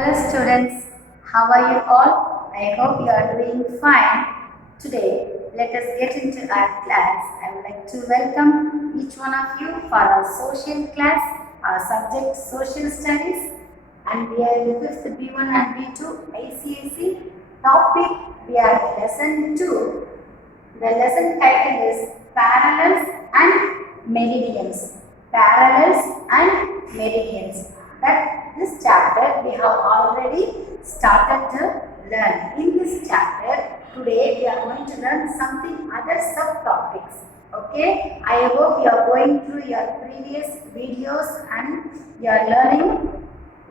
Hello students, how are you all? I hope you are doing fine. Today, let us get into our class. I would like to welcome each one of you for our social class, our subject social studies, and we are in the 5th B1 and B2 ICSE topic. We are in lesson 2. The lesson title is Parallels and Meridians. Parallels and Meridians. That this chapter we have already started to learn. In this chapter, today we are going to learn something other subtopics. Okay, I hope you are going through your previous videos and you are learning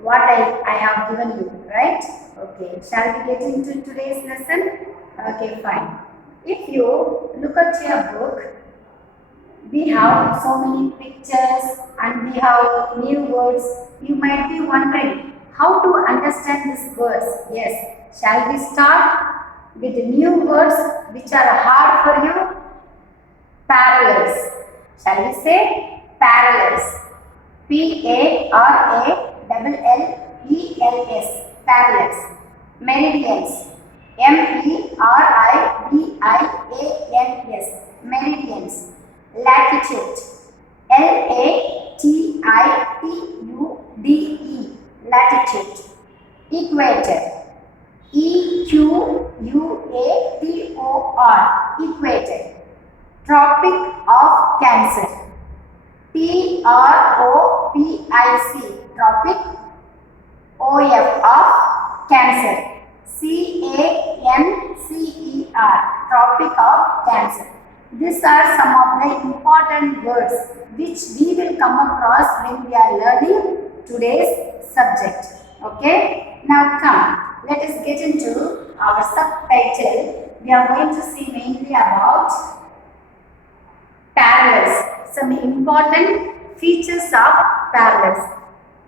what I have given you, right? Okay, shall we get into today's lesson? Okay, fine. If you look at your book, we have so many pictures and we have new words. You might be wondering how to understand these words. Yes, shall we start with the new words which are hard for you? Parallels. Shall we say parallels? Parallels. Parallels. Meridians. Meridians. Meridians. Latitude. Latitude. Latitude. Equator. Equator. Equator. Tropic of Cancer. Tropic. Tropic. OF of Cancer. Cancer. Tropic of Cancer. These are some of the important words which we will come across when we are learning today's subject. Okay. Now come, let us get into our subtitle. We are going to see mainly about parallels. Some important features of parallels.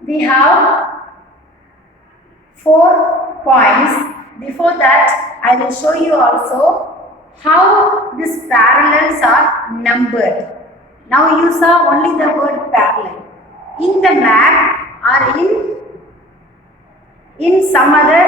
We have 4 points. Before that, I will show you also how these parallels are numbered. Now you saw only the word parallel. In the map or in some other.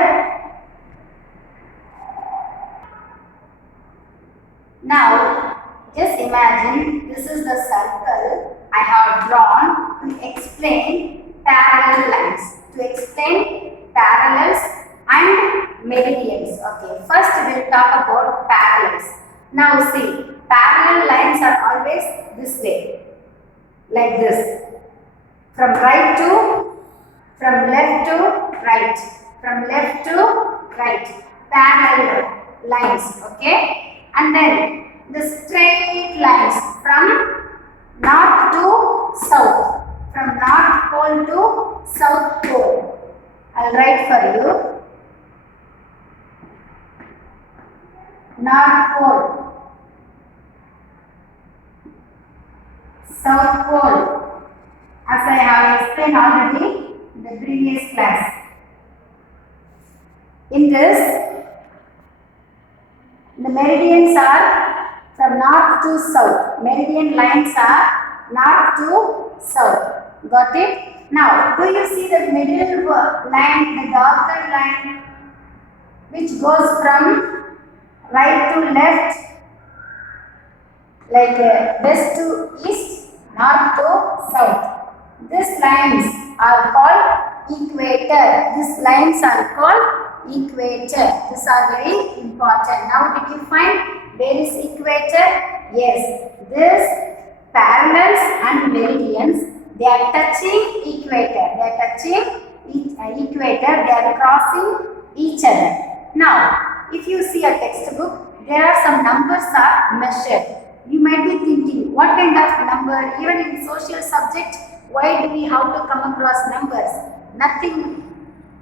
Now just imagine this is the circle I have drawn to explain parallel lines. To explain parallels and meridians. Okay, first we will talk about parallels. Now see, parallel lines are always this way, like this. From left to right, from left to right, parallel lines. Okay, and then the straight lines from north to south, from north pole to south pole. I'll write for you. North pole, south pole, as I have explained already in the previous class. In this, the meridians are from north to south. Meridian lines are north to south. Got it? Now, do you see the middle line, the darker line, which goes from right to left, like west to east, north to south? These lines are called equator. These lines are called equator. These are very important. Now, did you find where is equator? Yes, this parallels and meridians, they are touching equator. They are touching equator. They are crossing each other. Now, if you see a textbook, there are some numbers are measured. You might be thinking, what kind of number? Even in social subject, why do we have to come across numbers? Nothing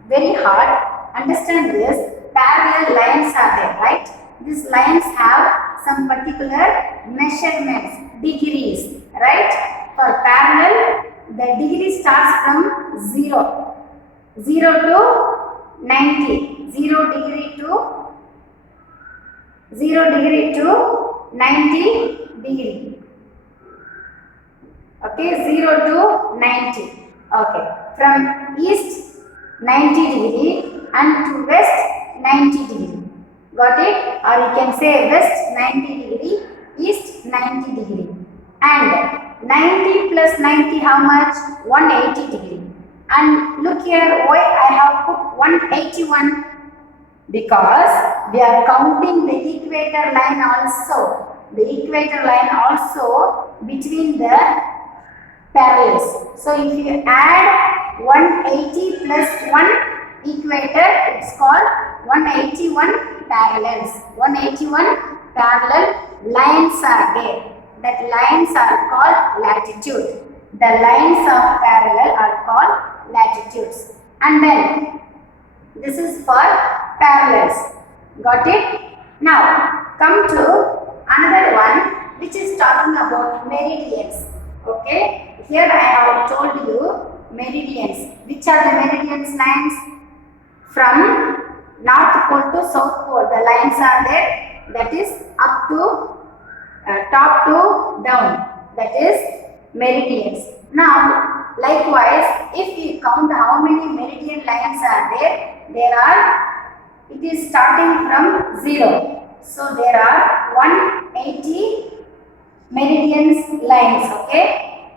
very hard. Understand this. Parallel lines are there, right? These lines have some particular measurements, degrees, right? For parallel, the degree starts from 0 to 90, 0 degree to 90 degree. Okay, 0 to 90. Okay, from east 90 degree and to west 90 degree. Got it? Or you can say west 90 degree, east 90 degree. And 90 plus 90 how much? 180 degree. And look here, why I have put 181? Because we are counting the equator line also. The equator line also between the parallels. So if you add 180 plus 1 equator, it's called 181 parallels. 181 parallel lines are there. That lines are called latitude. The lines of parallel are called latitudes. And then this is for parallels. Got it? Now come to another one which is talking about meridians. Okay? Here I have told you meridians. Which are the meridians lines? From North Pole to South Pole. The lines are there. That is up to top to down. That is meridians. Now, likewise, if we count how many meridian lines are there, it is starting from 0. So, there are 180 meridians lines, okay?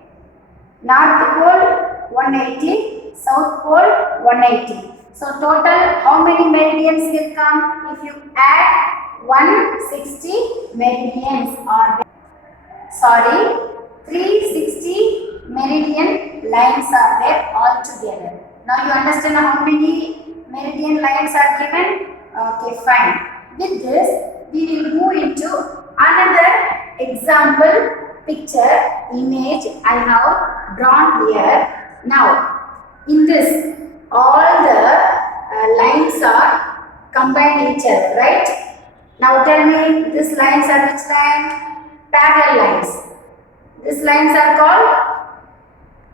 North Pole 180, South Pole 180. So, total how many meridians will come? If you add 160 meridians are there. 360 meridian lines are there altogether. Now you understand how many meridian lines are given? Okay, fine. With this, we will move into another example picture image I have drawn here. Now, in this, all the lines are combined each other, right? Now tell me, these lines are which line? Parallel lines. These lines are called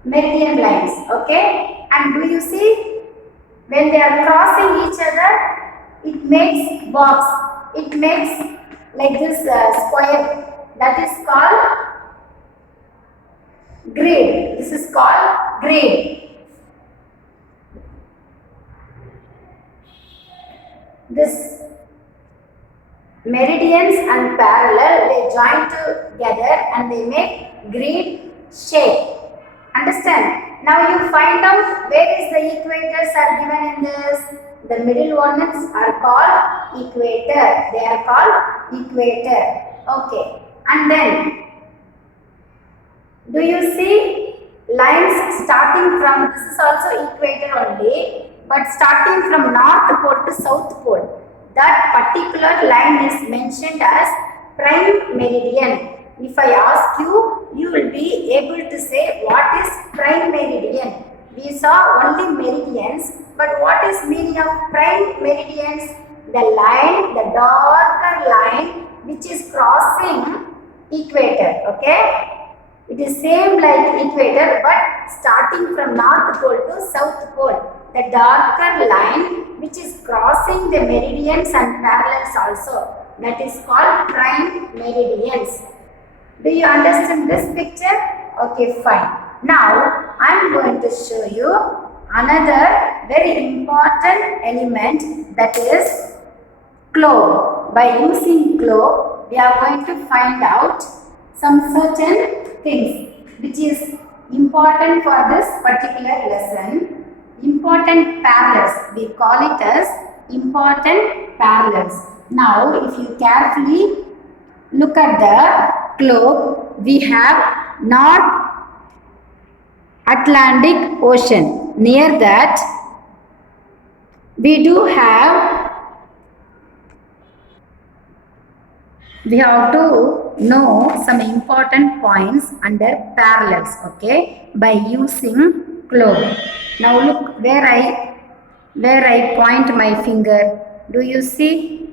meridian lines, okay? And do you see, when they are crossing each other, it makes box. It makes like this square. That is called grid. This is called grid. This meridians and parallel, they join together and they make grid shape. Understand? Now you find out where is the equators are given in this. The middle ones are called equator. They are called equator. Okay. And then, do you see lines starting from, this is also equator only, but starting from North Pole to South Pole. That particular line is mentioned as prime meridian. If I ask you, you will be able to say what is prime meridian. We saw only meridians, but what is meaning of prime meridians? The line, the darker line which is crossing equator, okay? It is same like equator but starting from North Pole to South Pole. The darker line which is crossing the meridians and parallels also. That is called prime meridians. Do you understand this picture? Okay, fine. Now, I am going to show you another very important element, that is globe. By using globe, we are going to find out some certain things which is important for this particular lesson. Important parallels, we call it as important parallels. Now, if you carefully look at the globe, we have North Atlantic Ocean. Near that, we have to know some important points under parallels, okay, by using globe. Now look where I point my finger. Do you see?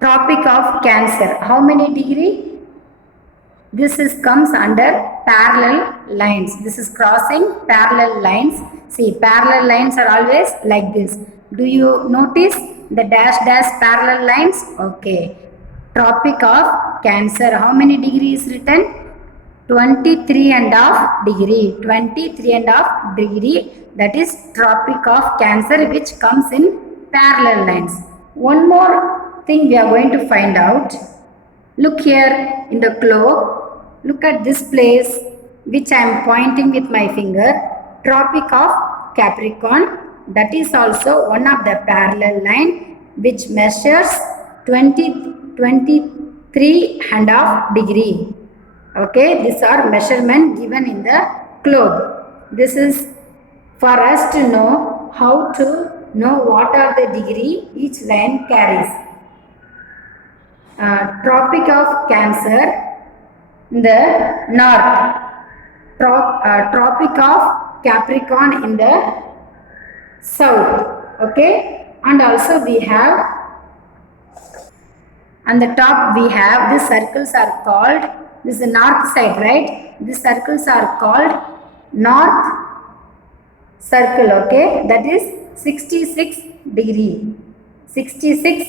Tropic of Cancer. How many degree? This comes under parallel lines. This is crossing parallel lines. See, parallel lines are always like this. Do you notice the dash parallel lines? Okay. Tropic of Cancer. How many degrees written? 23 and half degree. 23 and half degree, that is Tropic of Cancer, which comes in parallel lines. One more thing we are going to find out. Look here in the globe. Look at this place which I am pointing with my finger. Tropic of Capricorn. That is also one of the parallel line which measures 23 and half degree. Okay, these are measurement given in the globe. This is for us to know how to know what are the degree each line carries. Tropic of Cancer in the north, Tropic of Capricorn in the south. Okay, and also we have on the top we have these circles are called, this is the north side, right? These circles are called north circle. Okay, that is 66 degree, 66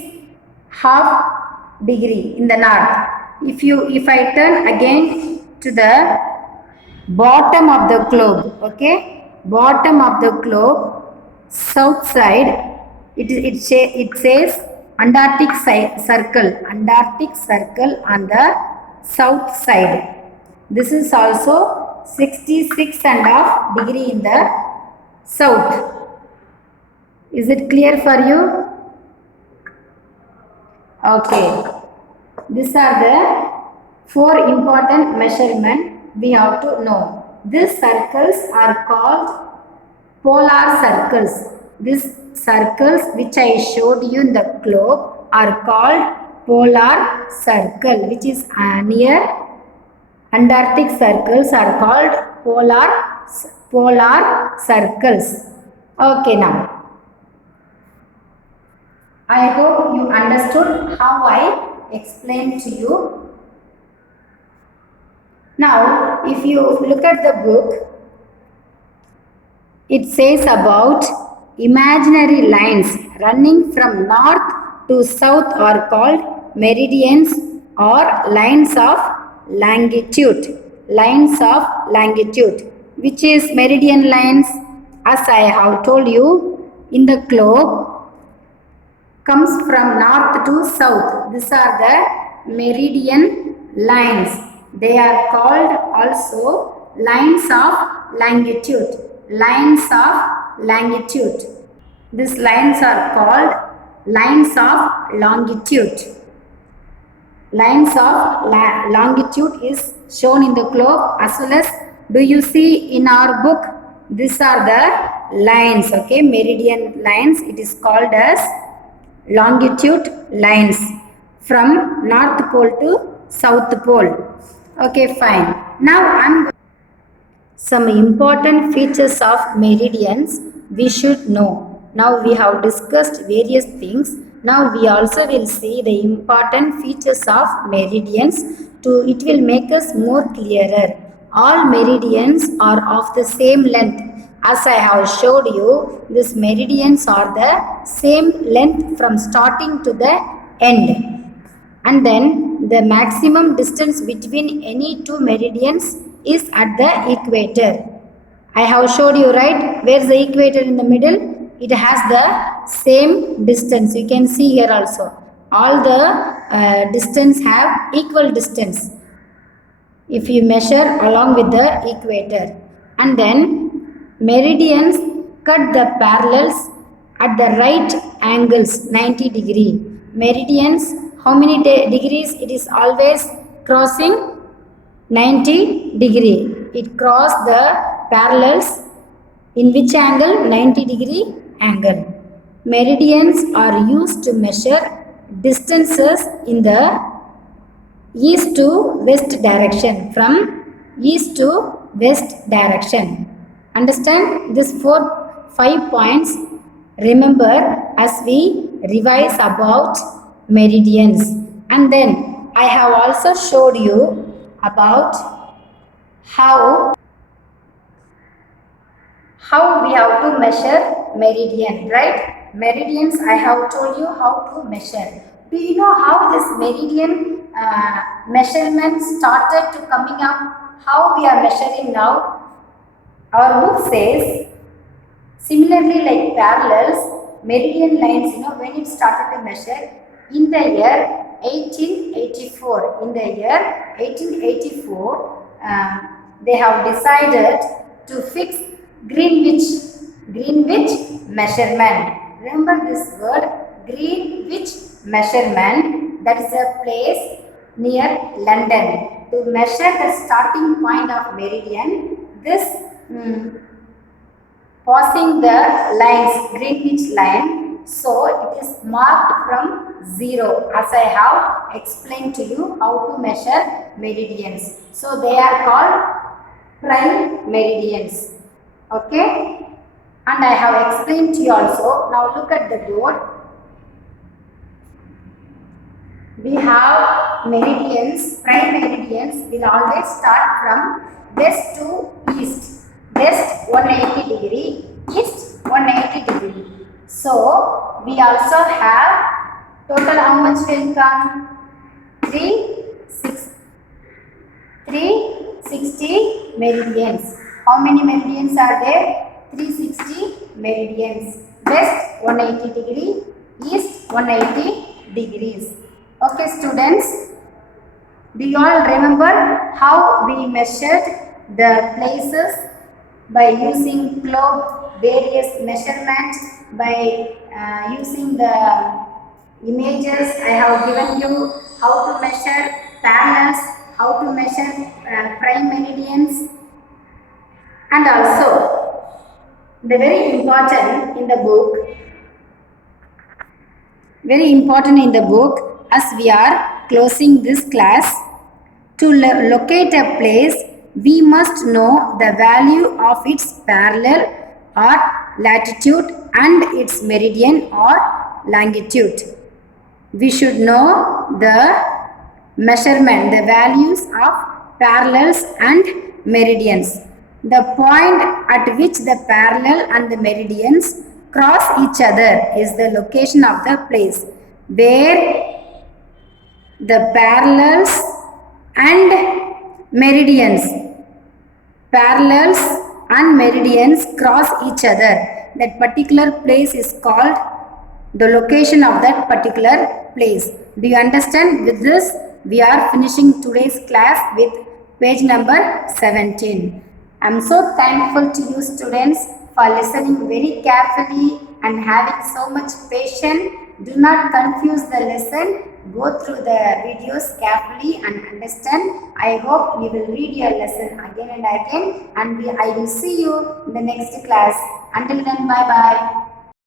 half degree in the north. If I turn again to the bottom of the globe, okay, bottom of the globe, south side, it says Antarctic circle on the south side. This is also 66 and half degree in the south. Is it clear for you? Okay. These are the 4 important measurements we have to know. These circles are called polar circles. These circles which I showed you in the globe are called polar circle, which is near Antarctic circles are called polar circles. Okay, now I hope you understood how I explained to you. Now, if you look at the book, it says about imaginary lines running from north to south are called meridians or lines of longitude. Lines of longitude. Which is meridian lines? As I have told you, in the globe comes from north to south. These are the meridian lines. They are called also lines of longitude. Lines of longitude. These lines are called lines of longitude. Lines of longitude is shown in the globe as well as, do you see in our book? These are the lines, okay, meridian lines. It is called as longitude lines from North Pole to South Pole. Okay, fine. Now some important features of meridians we should know. Now we have discussed various things. Now we also will see the important features of meridians. It will make us more clearer. All meridians are of the same length. As I have showed you, these meridians are the same length from starting to the end. And then the maximum distance between any two meridians is at the equator. I have showed you, right? Where is the equator in the middle? It has the same distance. You can see here also. All the distance have equal distance if you measure along with the equator. And then meridians cut the parallels at the right angles 90 degree. Meridians, how many degrees it is always crossing? 90 degree. It crossed the parallels in which angle? 90 degree angle. Meridians are used to measure distances in the east to west direction, from east to west direction. Understand these 5 points? Remember as we revise about meridians. And then I have also showed you about how we have to measure meridian, right? Meridians I have told you how to measure. Do you know how this meridian measurement started to coming up? how we are measuring now. Our book says, similarly like parallels, meridian lines, when it started to measure in the year 1884. In the year 1884, they have decided to fix Greenwich measurement. Remember this word, Greenwich measurement. That is a place near London. To measure the starting point of meridian, this passing the lines, Greenwich line, so it is marked from 0, as I have explained to you how to measure meridians. So they are called prime meridians. Okay, and I have explained to you also. Now look at the board. We have meridians, prime meridians will always start from west to east. West 180 degree, east 180 degree. So we also have total how much will come? 360 meridians. How many meridians are there? 360 meridians. West 180 degree, east 180 degrees. Okay students, do you all remember how we measured the places by using globe, various measurements, by using the images? I have given you how to measure parallels, how to measure prime meridians, and also the very important in the book, as we are closing this class, to locate a place, we must know the value of its parallel or latitude and its meridian or longitude. We should know the measurement, the values of parallels and meridians. The point at which the parallel and the meridians cross each other is the location of the place where the parallels and meridians cross each other. That particular place is called the location of that particular place. Do you understand? With this, we are finishing today's class with page number 17. I am so thankful to you students for listening very carefully and having so much patience. Do not confuse the lesson. Go through the videos carefully and understand. I hope you will read your lesson again and again, and I will see you in the next class. Until then, bye bye.